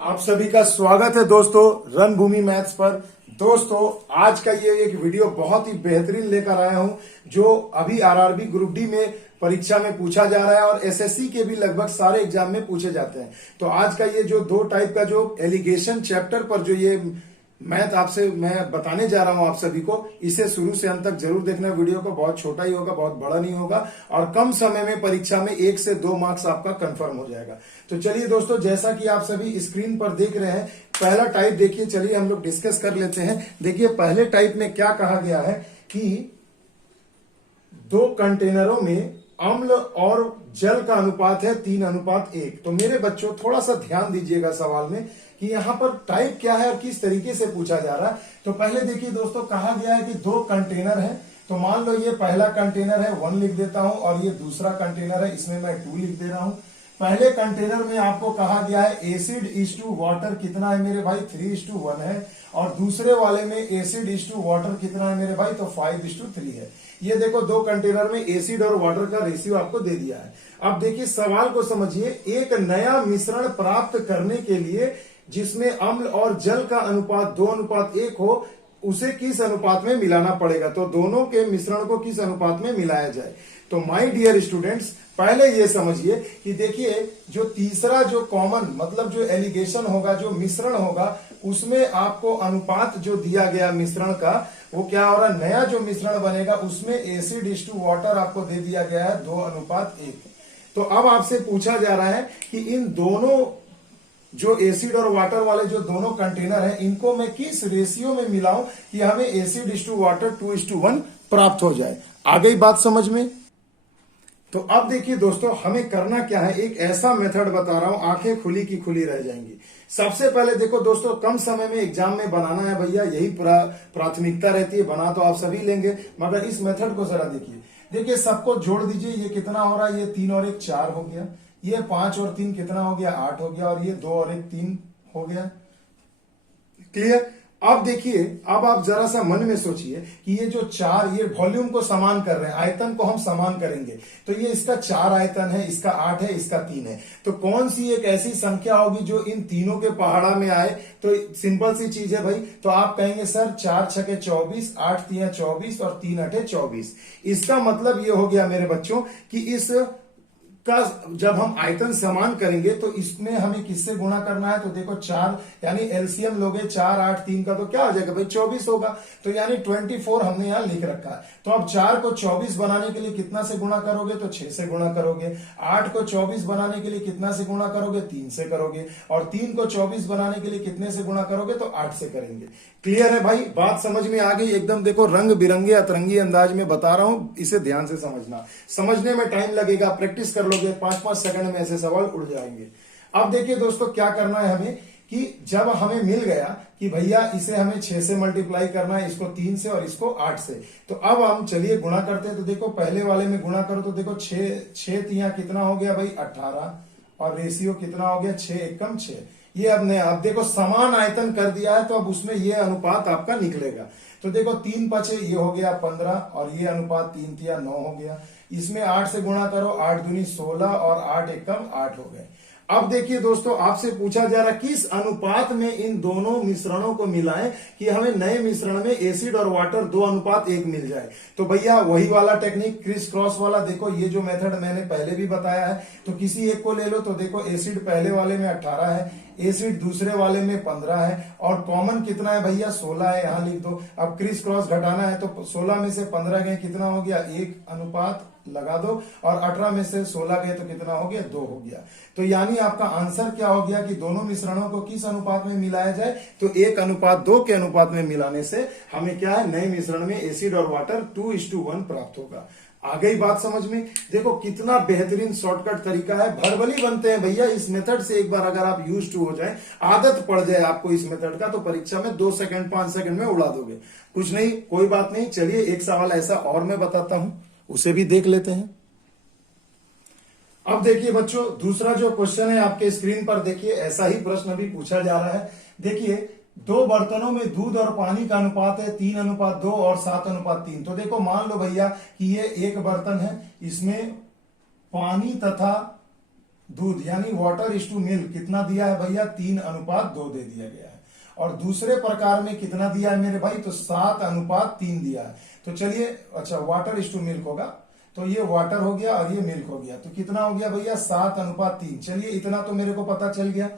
आप सभी का स्वागत है दोस्तों रणभूमि मैथ्स पर। दोस्तों आज का ये एक वीडियो बहुत ही बेहतरीन लेकर आया हूं जो अभी आरआरबी ग्रुप डी में परीक्षा में पूछा जा रहा है और एसएससी के भी लगभग सारे एग्जाम में पूछे जाते हैं। तो आज का ये जो दो टाइप का जो एलिगेशन चैप्टर पर जो ये मैथ आपसे मैं बताने जा रहा हूं आप सभी को, इसे शुरू से अंत तक जरूर देखना। वीडियो को बहुत छोटा ही होगा, बहुत बड़ा नहीं होगा और कम समय में परीक्षा में 1 से 2 मार्क्स आपका कंफर्म हो जाएगा। तो चलिए दोस्तों, जैसा कि आप सभी स्क्रीन पर देख रहे हैं, पहला टाइप देखिए। चलिए हम लोग डिस्कस कर लेते हैं। देखिए पहले टाइप में क्या कहा गया है कि 2 कंटेनरों में अम्ल और जल का अनुपात है 3:1। तो मेरे बच्चों थोड़ा सा ध्यान दीजिएगा सवाल में कि यहाँ पर टाइप क्या है और किस तरीके से पूछा जा रहा है। तो पहले देखिए दोस्तों, कहा गया है कि 2 कंटेनर है। तो मान लो ये पहला कंटेनर है 1 लिख देता हूं और ये दूसरा कंटेनर है, इसमें मैं 2 लिख दे रहा हूं। पहले कंटेनर में आपको कहा गया है एसिड इज टू वाटर कितना है मेरे भाई, 3:1 है। और दूसरे वाले में एसिड इज टू वाटर कितना है मेरे भाई, तो 5:3 है। ये देखो 2 कंटेनर में एसिड और वाटर का रेशियो आपको दे दिया है। अब देखिए सवाल को समझिए, एक नया मिश्रण प्राप्त करने के लिए जिसमें अम्ल और जल का अनुपात 2:1 हो, उसे किस अनुपात में मिलाना पड़ेगा। तो दोनों के मिश्रण को किस अनुपात में मिलाया जाए। तो माय डियर स्टूडेंट्स, पहले ये समझिए कि देखिए जो तीसरा जो कॉमन मतलब जो एलिगेशन होगा, जो मिश्रण होगा, उसमें आपको अनुपात जो दिया गया मिश्रण का, वो क्या हो रहा है, नया जो मिश्रण बनेगा उसमें एसिड इज टू वाटर आपको दे दिया गया है 2:1। तो अब आपसे पूछा जा रहा है कि इन दोनों जो एसिड और वाटर वाले जो दोनों कंटेनर हैं, इनको मैं किस रेशियो में मिलाऊं कि हमें एसिड इज टू वाटर 2:1 प्राप्त हो जाए। आ गई बात समझ में। तो अब देखिए दोस्तों, हमें करना क्या है, एक ऐसा मेथड बता रहा हूं, आंखें खुली की खुली रह जाएंगी। सबसे पहले देखो दोस्तों, कम समय में एग्जाम में बनाना है भैया, यही प्राथमिकता रहती है। बना तो आप सभी लेंगे, मगर इस मेथड को जरा देखिए। देखिए सबको जोड़ दीजिए, ये कितना हो रहा है, ये 3 और 1 4 हो गया। ये 5 और 3 कितना हो गया, 8 हो गया। और ये 2 और 1 3 हो गया। क्लियर। अब देखिए, अब आप जरा सा मन में सोचिए कि ये जो 4, ये वॉल्यूम को समान कर रहे हैं, आयतन को हम समान करेंगे। तो ये इसका 4 आयतन है, इसका 8 है, इसका 3 है। तो कौन सी एक ऐसी संख्या होगी जो इन तीनों के पहाड़ा में आए। तो सिंपल सी चीज है भाई। तो आप कहेंगे सर 4 छके 24, 8 तिया 24 और 3 अठे 24। इसका मतलब ये हो गया मेरे बच्चों कि इस का जब हम आयतन समान करेंगे तो इसमें हमें किससे गुणा करना है। तो देखो 4 यानी एलसीएम लोगे 4 8 3 का, तो क्या हो जाएगा भाई, 24 होगा। तो यानी 24 हमने यहां लिख रखा है। तो अब 4 को 24 बनाने के लिए कितना से गुणा करोगे, तो 6 से गुणा करोगे। 8 को 24 बनाने के लिए कितना से गुणा करोगे, 3 से करोगे। और 3 को 24 बनाने के लिए कितने से गुणा करोगे, तो 8 से करेंगे। क्लियर है भाई, बात समझ में आ गई एकदम। देखो रंग बिरंगे अतरंगी अंदाज में बता रहा हूं, इसे ध्यान से समझना। समझने में टाइम लगेगा, प्रैक्टिस कर लोगे 5-5 सेकंड में ऐसे सवाल उड़ जाएंगे। अब देखिए दोस्तों, क्या करना है हमें कि जब हमें मिल गया कि भैया इसे हमें 6 से मल्टीप्लाई करना है, इसको 3 से और इसको 8 से। तो अब हम चलिए गुणा करते हैं। तो देखो पहले वाले में गुणा करो तो देखो 6 तिया कितना हो गया भाई, 18। और रेशियो कितना हो गया, 6 एकम 6। ये अब देखो समान आयतन कर दिया है, तो अब उसमें ये अनुपात आपका निकलेगा। तो देखो 3 5 ये हो गया 15 और ये अनुपात 3 तिया 9 हो गया। इसमें 8 से गुणा करो, 8 दूनी 16 और 8 एकम 8 हो गए। अब देखिए दोस्तों, आपसे पूछा जा रहा किस अनुपात में इन दोनों मिश्रणों को मिलाएं कि हमें नए मिश्रण में एसिड और वाटर 2:1 मिल जाए। तो भैया वही वाला टेक्निक, क्रिस क्रॉस वाला। देखो ये जो मेथड मैंने पहले भी बताया है। तो किसी एक को ले लो। तो देखो एसिड पहले वाले में 18 है, एसिड दूसरे वाले में 15 है और कॉमन कितना है भैया, 16 है, यहां लिख दो। अब क्रिस क्रॉस घटाना है तो 16 में से 15 गए, कितना हो गया, 1 अनुपात लगा दो। और 18 में से 16 गए तो कितना हो गया, 2 हो गया। तो यानी आपका आंसर क्या हो गया कि दोनों मिश्रणों को किस अनुपात में मिलाया जाए, तो 1:2 के अनुपात में मिलाने से हमें क्या है, नए मिश्रण में एसिड और वाटर 2:1 प्राप्त होगा। आ गई बात समझ में। देखो कितना बेहतरीन शॉर्टकट तरीका है, भरभली बनते हैं भैया इस मेथड से। एक बार अगर आप यूज टू हो जाए, आदत पड़ जाए आपको इस मेथड का, तो परीक्षा में 2 सेकंड 5 सेकंड में उड़ा दोगे। कुछ नहीं, कोई बात नहीं। चलिए एक सवाल ऐसा और मैं बताता हूं, उसे भी देख लेते हैं। अब देखिए बच्चों, दूसरा जो क्वेश्चन है आपके स्क्रीन पर देखिए, ऐसा ही प्रश्न भी पूछा जा रहा है। देखिए 2 बर्तनों में दूध और पानी का अनुपात है 3:2 और 7:3। तो देखो मान लो भैया कि ये एक बर्तन है, इसमें पानी तथा दूध यानी वाटर इज टू मिल्क कितना दिया है भैया 3:2 दे दिया गया है। और दूसरे प्रकार में कितना दिया है मेरे भाई, तो 7:3 दिया है। तो चलिए अच्छा वाटर इज टू मिल्क होगा, तो ये वाटर हो गया और ये मिल्क हो गया, तो कितना हो गया भैया 7:3। चलिए इतना तो मेरे को पता चल गया।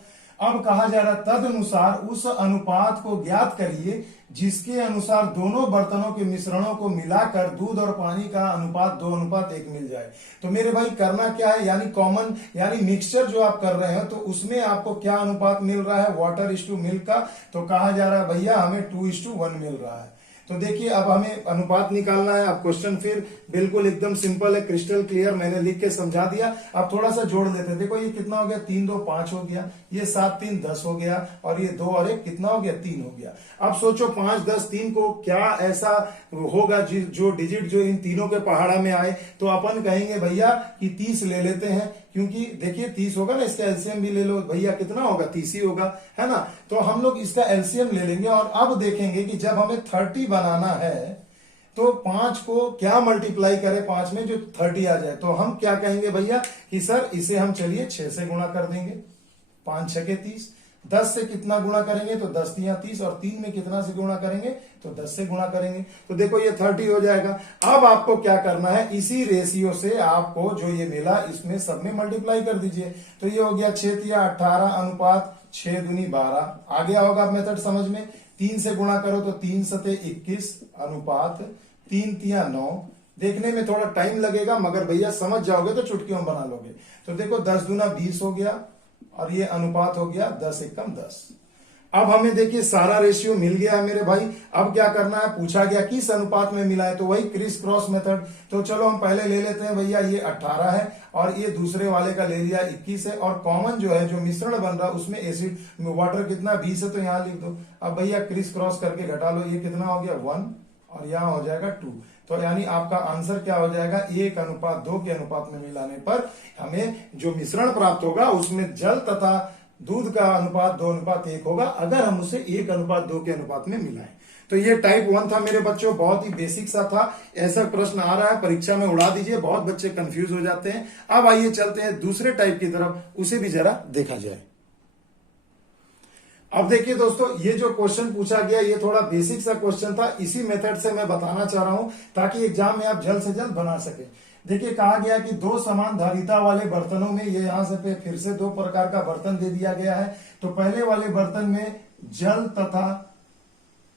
अब कहा जा रहा तदनुसार उस अनुपात को ज्ञात करिए जिसके अनुसार दोनों बर्तनों के मिश्रणों को मिलाकर दूध और पानी का अनुपात 2:1 मिल जाए। तो मेरे भाई करना क्या है, यानी कॉमन यानी मिक्सचर जो आप कर रहे हो तो उसमें आपको क्या अनुपात मिल रहा है, वाटर इज टू मिल्क का। तो कहा जा रहा है भैया हमें 2:1 मिल रहा है। तो देखिए अब हमें अनुपात निकालना है। अब क्वेश्चन फिर बिल्कुल एकदम सिंपल है, क्रिस्टल क्लियर, मैंने लिख के समझा दिया। अब थोड़ा सा जोड़ देते हैं। देखो ये कितना हो गया 3 2 5 हो गया, ये 7 3 10 हो गया, और ये 2 और 1 कितना हो गया 3 हो गया। अब सोचो 5 10 3 को क्या ऐसा होगा जो डिजिट जो इन तीनों के पहाड़ा में आए, तो अपन कहेंगे भैया कि 30 ले लेते हैं, क्योंकि देखिए 30 होगा ना, इसका एलसीएम भी ले लो भैया, कितना होगा 30 ही होगा, है ना। तो हम लोग इसका एलसीएम ले लेंगे और अब देखेंगे कि जब हमें 30 बनाना है तो 5 को क्या मल्टीप्लाई करें 5 में जो 30 आ जाए। तो हम क्या कहेंगे भैया कि सर इसे हम चलिए 6 से गुणा कर देंगे, 5 6 के 30। 10 से कितना गुणा करेंगे तो 10 3 30, और 3 में कितना से गुणा करेंगे तो 10 से गुणा करेंगे। तो देखो ये 30 हो जाएगा। अब आपको क्या करना है, इसी रेशियो से आपको जो ये मिला इसमें सब में मल्टीप्लाई कर दीजिए। तो ये हो गया 6 3 18 अनुपात 6 दूनी 12 आ गया होगा मेथड समझ में। 3 से गुणा करो तो 3 सते 21 अनुपात 3 3 9। देखने में थोड़ा टाइम लगेगा मगर भैया समझ जाओगे तो चुटकियों में बना लोगे। तो देखो 10 दूना 20 हो गया, और ये अनुपात हो गया 10 एकम 10। अब हमें देखिए सारा रेशियो मिल गया है मेरे भाई। अब क्या करना है, पूछा गया किस अनुपात में मिला है, तो वही क्रिस क्रॉस मेथड। तो चलो हम पहले ले लेते हैं भैया, ये 18 है और ये दूसरे वाले का ले लिया 21 है, और कॉमन जो है जो मिश्रण बन रहा है उसमें एसिड वाटर कितना 20 है, तो यहां लिख दो। अब भैया क्रिस क्रॉस करके घटा लो, ये कितना हो गया 1 और यहां हो जाएगा 2। तो यानी आपका आंसर क्या हो जाएगा, 1:2 के अनुपात में मिलाने पर हमें जो मिश्रण प्राप्त होगा उसमें जल तथा दूध का अनुपात 2:1 होगा, अगर हम उसे 1:2 के अनुपात में मिलाएं। तो ये टाइप 1 था मेरे बच्चों, बहुत ही बेसिक सा था। ऐसा प्रश्न आ रहा है परीक्षा में, उड़ा दीजिए, बहुत बच्चे कंफ्यूज हो जाते हैं। अब आइए चलते हैं दूसरे टाइप की तरफ, उसे भी जरा देखा जाए। अब देखिए दोस्तों, ये जो क्वेश्चन पूछा गया ये थोड़ा बेसिक सा क्वेश्चन था, इसी मेथड से मैं बताना चाह रहा हूं ताकि एग्जाम में आप जल्द से जल्द बना सके। देखिए कहा गया कि 2 समान धारिता वाले बर्तनों में, ये यहां से फिर से 2 प्रकार का बर्तन दे दिया गया है। तो पहले वाले बर्तन में जल तथा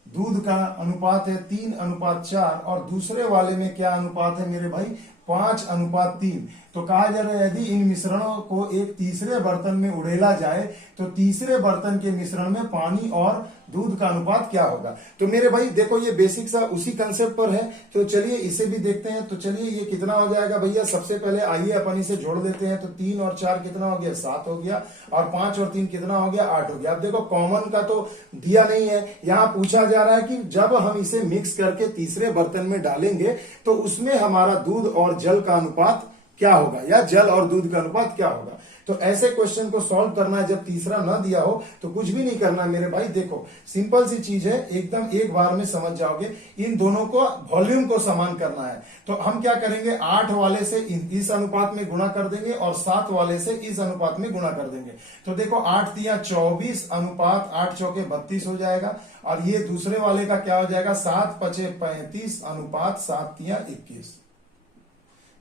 दूध का अनुपात है 3:4, और दूसरे वाले में क्या अनुपात है मेरे भाई 5:3। तो कहा जा रहा है यदि इन मिश्रणों को एक तीसरे बर्तन में उड़ेला जाए तो तीसरे बर्तन के मिश्रण में पानी और दूध का अनुपात क्या होगा। तो मेरे भाई देखो ये बेसिक सा उसी कंसेप्ट पर है, तो चलिए इसे भी देखते हैं। तो चलिए ये कितना हो जाएगा भैया, सबसे पहले आइए अपन इसे जोड़ देते हैं। तो 3 और 4 कितना हो गया 7 हो गया, और 5 और 3 कितना हो गया 8 हो गया। अब देखो कॉमन का तो दिया नहीं है, यहां पूछा जा रहा है कि जब हम इसे मिक्स करके तीसरे बर्तन में डालेंगे तो उसमें हमारा दूध और जल का अनुपात क्या होगा, या जल और दूध का अनुपात क्या होगा। तो ऐसे क्वेश्चन को सॉल्व करना है जब तीसरा ना दिया हो तो कुछ भी नहीं करना मेरे भाई। देखो सिंपल सी चीज है, एकदम एक बार में समझ जाओगे। इन दोनों को वॉल्यूम को समान करना है, तो हम क्या करेंगे 8 वाले से इस अनुपात में गुणा कर देंगे और 7 वाले से इस अनुपात में गुणा कर देंगे। तो देखो 8 3 24 अनुपात 8 चौके 32 हो जाएगा, और ये दूसरे वाले का क्या हो जाएगा 7 5 35 अनुपात 7 3 21।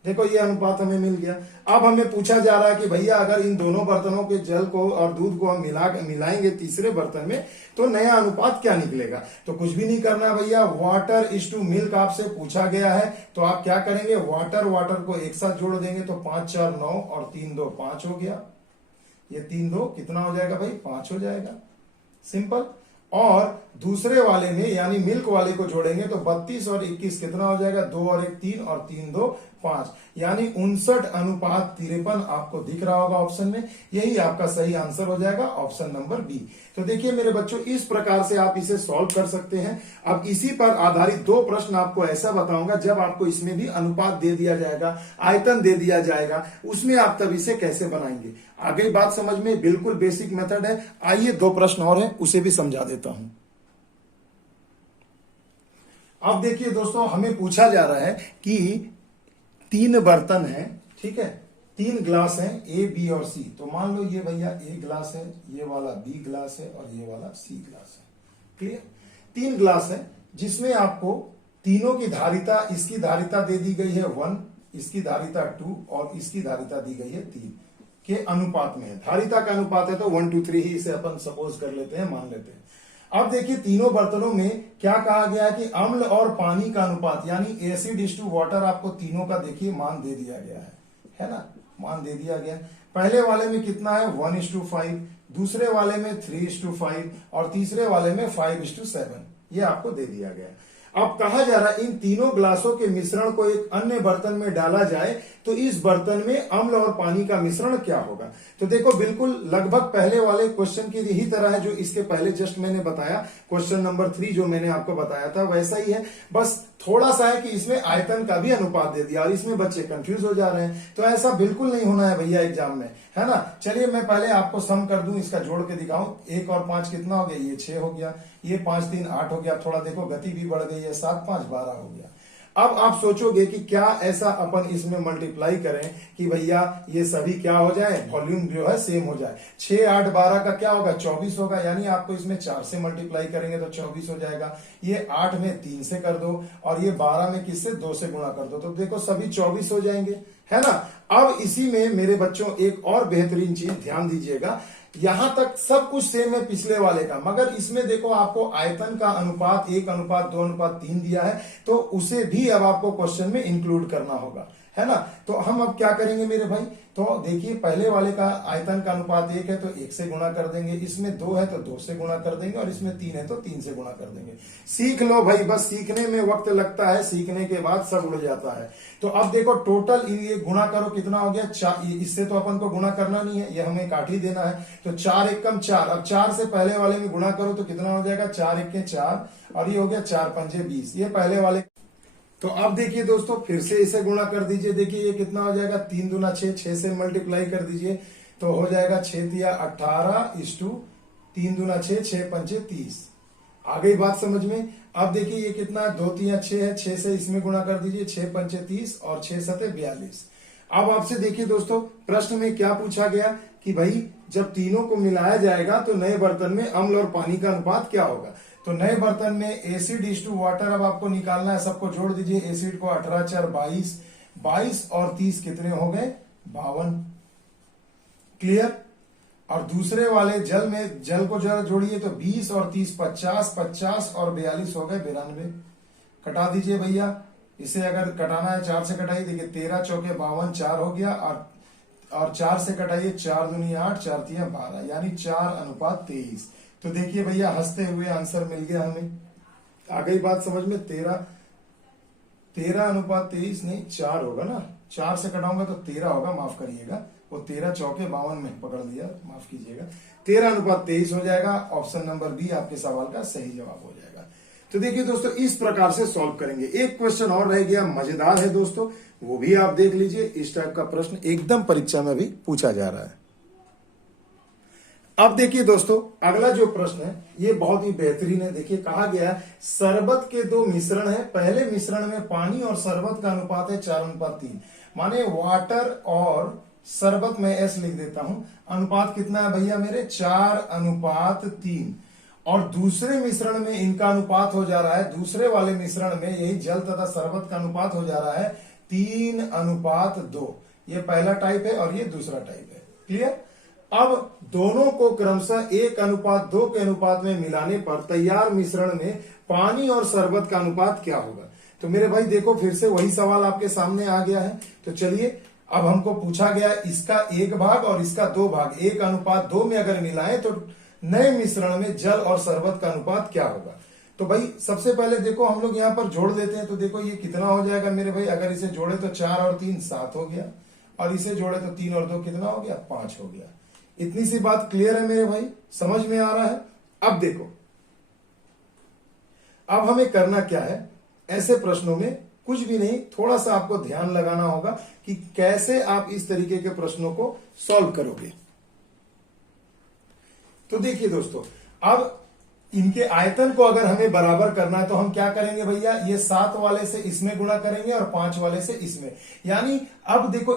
देखो ये अनुपात हमें मिल गया। अब हमें पूछा जा रहा है कि भैया अगर इन दोनों बर्तनों के जल को और दूध को हम मिलाएंगे तीसरे बर्तन में तो नया अनुपात क्या निकलेगा। तो कुछ भी नहीं करना भैया, वाटर इज टू मिल्क आपसे पूछा गया है, तो आप क्या करेंगे वाटर को एक साथ जोड़ देंगे। तो 5 4 9 और 3 2 5 हो गया। ये 3 2 कितना हो जाएगा भाई 5 हो जाएगा, सिंपल। और दूसरे वाले में यानी मिल्क वाले को जोड़ेंगे तो 32 और 21 कितना हो जाएगा 2 और 1 3 और 3 2 5, यानी 59:53 आपको दिख रहा होगा ऑप्शन में। यही आपका सही आंसर हो जाएगा, ऑप्शन नंबर बी। तो देखिए मेरे बच्चों इस प्रकार से आप इसे सॉल्व कर सकते हैं। अब इसी पर आधारित 2 प्रश्न आपको ऐसा बताऊंगा जब आपको इसमें भी अनुपात दे दिया जाएगा, आयतन दे दिया जाएगा, उसमें आप तब इसे कैसे बनाएंगे। आगे बात समझ में, बिल्कुल बेसिक मेथड है। आइए 2 प्रश्न और है उसे भी समझा देता हूं। अब देखिए दोस्तों, हमें पूछा जा रहा है कि 3 बर्तन है, ठीक है, तीन ग्लास हैं ए बी और सी। तो मान लो ये भैया ए ग्लास है, ये वाला बी ग्लास है और ये वाला सी ग्लास है। क्लियर? तीन ग्लास है जिसमें आपको तीनों की धारिता, इसकी धारिता दे दी गई है 1, इसकी धारिता 2 और इसकी धारिता दी गई है 3 के अनुपात में है। धारिता का अनुपात है तो 1 2 3 ही इसे अपन सपोज कर लेते हैं, मान लेते हैं। अब देखिए तीनों बर्तनों में क्या कहा गया है कि अम्ल और पानी का अनुपात यानी एसिड इज टू वाटर आपको तीनों का देखिए मान दे दिया गया है ना, मान दे दिया गया। पहले वाले में कितना है 1:5, दूसरे वाले में 3:5 और तीसरे वाले में 5:7, ये आपको दे दिया गया है। अब कहा जा रहा है इन तीनों ग्लासों के मिश्रण को एक अन्य बर्तन में डाला जाए तो इस बर्तन में अम्ल और पानी का मिश्रण क्या होगा। तो देखो बिल्कुल लगभग पहले वाले क्वेश्चन की ही तरह है जो इसके पहले जस्ट मैंने बताया, क्वेश्चन नंबर 3 जो मैंने आपको बताया था वैसा ही है, बस थोड़ा सा है कि इसमें आयतन का भी अनुपात दे दिया और इसमें बच्चे कंफ्यूज हो जा रहे हैं। तो ऐसा बिल्कुल नहीं होना है भैया एग्जाम में, है ना। चलिए मैं पहले आपको सम कर दूं, इसका जोड़ के दिखाऊं। 1 और 5 कितना हो गया, ये 6 हो गया, ये 5 3 8 हो गया, थोड़ा देखो गति भी बढ़ गई है, 7 5 12 हो गया। अब आप सोचोगे कि क्या ऐसा अपन इसमें मल्टीप्लाई करें कि भैया ये सभी क्या हो जाए, वॉल्यूम जो है सेम हो जाए। 6 8 12 का क्या होगा 24 होगा, यानी आपको इसमें 4 से मल्टीप्लाई करेंगे तो 24 हो जाएगा। ये 8 में 3 से कर दो और ये 12 में किससे 2 से गुणा कर दो, तो देखो सभी 24 हो जाएंगे, है ना। अब इसी में मेरे बच्चों एक और बेहतरीन चीज ध्यान दीजिएगा, यहां तक सब कुछ सेम है पिछले वाले का, मगर इसमें देखो आपको आयतन का अनुपात 1:2:3 दिया है, तो उसे भी अब आपको क्वेश्चन में इंक्लूड करना होगा, है ना। तो हम अब क्या करेंगे मेरे भाई, तो देखिए पहले वाले का आयतन का अनुपात 1 है तो 1 से गुणा कर देंगे, इसमें 2 है तो 2 से गुणा कर देंगे और इसमें 3 है तो 3 से गुणा कर देंगे। सीख लो भाई, बस सीखने में वक्त लगता है, सीखने के बाद सब उड़ जाता है। तो अब देखो टोटल ये गुणा करो कितना हो गया, इससे तो अपन को गुणा करना नहीं है, ये हमें काट ही देना है। तो 4 एकम 4, अब 4 से पहले वाले में गुणा करो तो कितना हो जाएगा 4 1 4 और ये हो गया 4 5 20, ये पहले वाले। तो अब देखिए दोस्तों फिर से इसे गुणा कर दीजिए, देखिए ये कितना हो जाएगा 3 दूना 6, 6 से मल्टीप्लाई कर दीजिए तो हो जाएगा 6 तिया 18 इस्टू 3 दूना 6, 6 पंचे 30। आ गई बात समझ में। अब देखिए ये कितना है 2 तिया 6 है, 6 से इसमें गुणा कर दीजिए, 6 पंचे 30 और 6 सते 42। अब आपसे देखिए दोस्तों प्रश्न में क्या पूछा गया कि भाई जब तीनों को मिलाया जाएगा तो नए बर्तन में अम्ल और पानी का अनुपात क्या होगा। तो नए बर्तन में एसिड इज टू वाटर अब आपको निकालना है, सबको जोड़ दीजिए। एसिड को 18 4 22, 22 और 30 कितने हो गए 52। क्लियर। और दूसरे वाले जल में जल को जरा जोड़िए तो 20 और 30 50, 50 और 42 हो गए 92। कटा दीजिए भैया, इसे अगर कटाना है 4 से कटाइए, देखिए 13 चौके 52, 4 हो गया और 4 से कटाइए 4 दूनी 8, 4 तिया 12, यानी 4:23। तो देखिए भैया हंसते हुए आंसर मिल गया हमें। आ गई बात समझ में। 13:23 नहीं 4 होगा ना, 4 से कटाऊंगा तो 13 होगा, माफ करिएगा, वो 13 चौके 52 में पकड़ लिया, माफ कीजिएगा। 13:23 हो जाएगा। ऑप्शन नंबर बी आपके सवाल का सही जवाब हो जाएगा। तो देखिए दोस्तों इस प्रकार से सॉल्व करेंगे। एक क्वेश्चन और रह गया, मजेदार है दोस्तों, वो भी आप देख लीजिए। इस टाइप का प्रश्न एकदम परीक्षा में भी पूछा जा रहा है। अब देखिए दोस्तों अगला जो प्रश्न है ये बहुत ही बेहतरीन है। देखिए कहा गया है शरबत के 2 मिश्रण है, पहले मिश्रण में पानी और शरबत का अनुपात है 4:3, माने वाटर और शरबत में एस लिख देता हूं। अनुपात कितना है भैया मेरे 4:3, और दूसरे मिश्रण में इनका अनुपात हो जा रहा है, दूसरे वाले मिश्रण में यही जल तथा शरबत का अनुपात हो जा रहा है 3:2। ये पहला टाइप है और ये दूसरा टाइप है। क्लियर। अब दोनों को क्रमशः 1:2 के अनुपात में मिलाने पर तैयार मिश्रण में पानी और शरबत का अनुपात क्या होगा। तो मेरे भाई देखो फिर से वही सवाल आपके सामने आ गया है। तो चलिए अब हमको पूछा गया इसका 1 भाग और इसका 2 भाग 1:2 में अगर मिलाएं तो नए मिश्रण में जल और शरबत का अनुपात क्या होगा। तो भाई सबसे पहले देखो हम लोग यहां पर जोड़ देते हैं। तो देखो ये कितना हो जाएगा मेरे भाई, अगर इसे जोड़े तो 4 और 3 7 हो गया, और इसे जोड़े तो 3 और 2 कितना हो गया 5 हो गया। इतनी सी बात क्लियर है मेरे भाई, समझ में आ रहा है। अब देखो अब हमें करना क्या है, ऐसे प्रश्नों में कुछ भी नहीं, थोड़ा सा आपको ध्यान लगाना होगा कि कैसे आप इस तरीके के प्रश्नों को सॉल्व करोगे। तो देखिए दोस्तों अब इनके आयतन को अगर हमें बराबर करना है तो हम क्या करेंगे भैया, ये 7 वाले से इसमें गुणा करेंगे और 5 वाले से इसमें। यानी अब देखो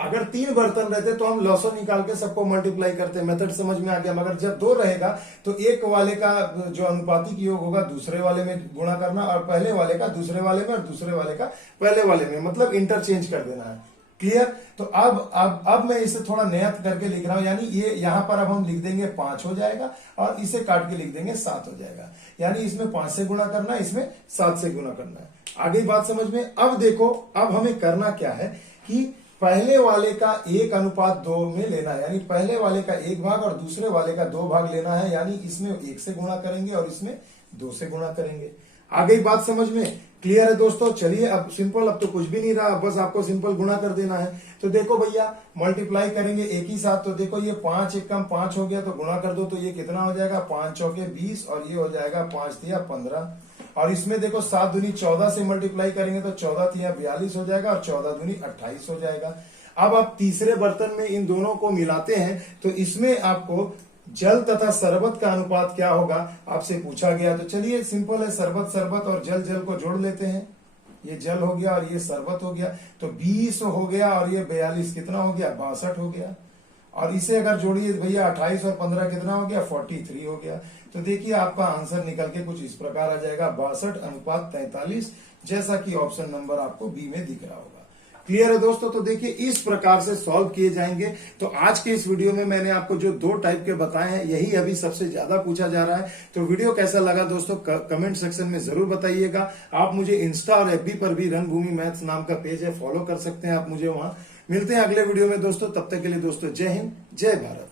अगर 3 बर्तन रहते तो हम लॉसो निकाल के सबको मल्टीप्लाई करते, मेथड समझ में आ गया। मगर जब 2 रहेगा तो एक वाले का जो अनुपातिक योग होगा दूसरे वाले में गुणा करना, और पहले वाले का दूसरे वाले में, और दूसरे वाले का पहले वाले में, मतलब इंटरचेंज कर देना है। क्लियर? तो अब मैं इसे थोड़ा नया करके लिख रहा हूं, यानी ये यहां पर अब हम लिख देंगे 5 हो जाएगा, और इसे काट के लिख देंगे 7 हो जाएगा। यानी इसमें 5 से गुणा करना है, इसमें 7 से गुणा करना है। आगे बात समझ में? अब देखो, अब हमें करना क्या है कि पहले वाले का 1:2 में लेना है, यानी पहले वाले का 1 भाग और दूसरे वाले का 2 भाग लेना है। यानी इसमें 1 से गुणा करेंगे और इसमें 2 से गुणा करेंगे। आ गई बात समझ में? क्लियर है दोस्तों? चलिए अब सिंपल, अब तो कुछ भी नहीं रहा, बस आपको सिंपल गुणा कर देना है। तो देखो भैया, मल्टीप्लाई करेंगे एक ही साथ। तो देखो ये 5 एकम 5 हो गया, तो गुणा कर दो, तो ये कितना हो जाएगा, 5 चौके 20, और ये हो जाएगा 5 तिया 15। और इसमें देखो 7 दूनी 14 से मल्टीप्लाई करेंगे तो 14 तिया 42 हो जाएगा, और 14 दूनी 28 हो जाएगा। अब आप तीसरे बर्तन में इन दोनों को मिलाते हैं तो इसमें आपको जल तथा शरबत का अनुपात क्या होगा आपसे पूछा गया। तो चलिए सिंपल है, शरबत शरबत और जल जल को जोड़ लेते हैं। ये जल हो गया और ये शरबत हो गया, तो 20 हो गया, और ये 42 कितना हो गया, 62 हो गया। और इसे अगर जोड़िए भैया 28 और 15 कितना हो गया, 43 हो गया। तो देखिए आपका आंसर निकल के कुछ इस प्रकार आ जाएगा, 62:43, जैसा कि ऑप्शन नंबर आपको बी में दिख रहा होगा। क्लियर है दोस्तों? तो देखिए इस प्रकार से सॉल्व किए जाएंगे। तो आज के इस वीडियो में मैंने आपको जो 2 टाइप के बताए हैं, यही अभी सबसे ज्यादा पूछा जा रहा है। तो वीडियो कैसा लगा दोस्तों, कमेंट सेक्शन में जरूर बताइएगा। आप मुझे इंस्टा और एफबी पर भी रणभूमि मैथ्स नाम का पेज है, फॉलो कर सकते हैं आप मुझे वहां। मिलते हैं अगले वीडियो में दोस्तों, तब तक के लिए दोस्तों जय हिंद, जय भारत।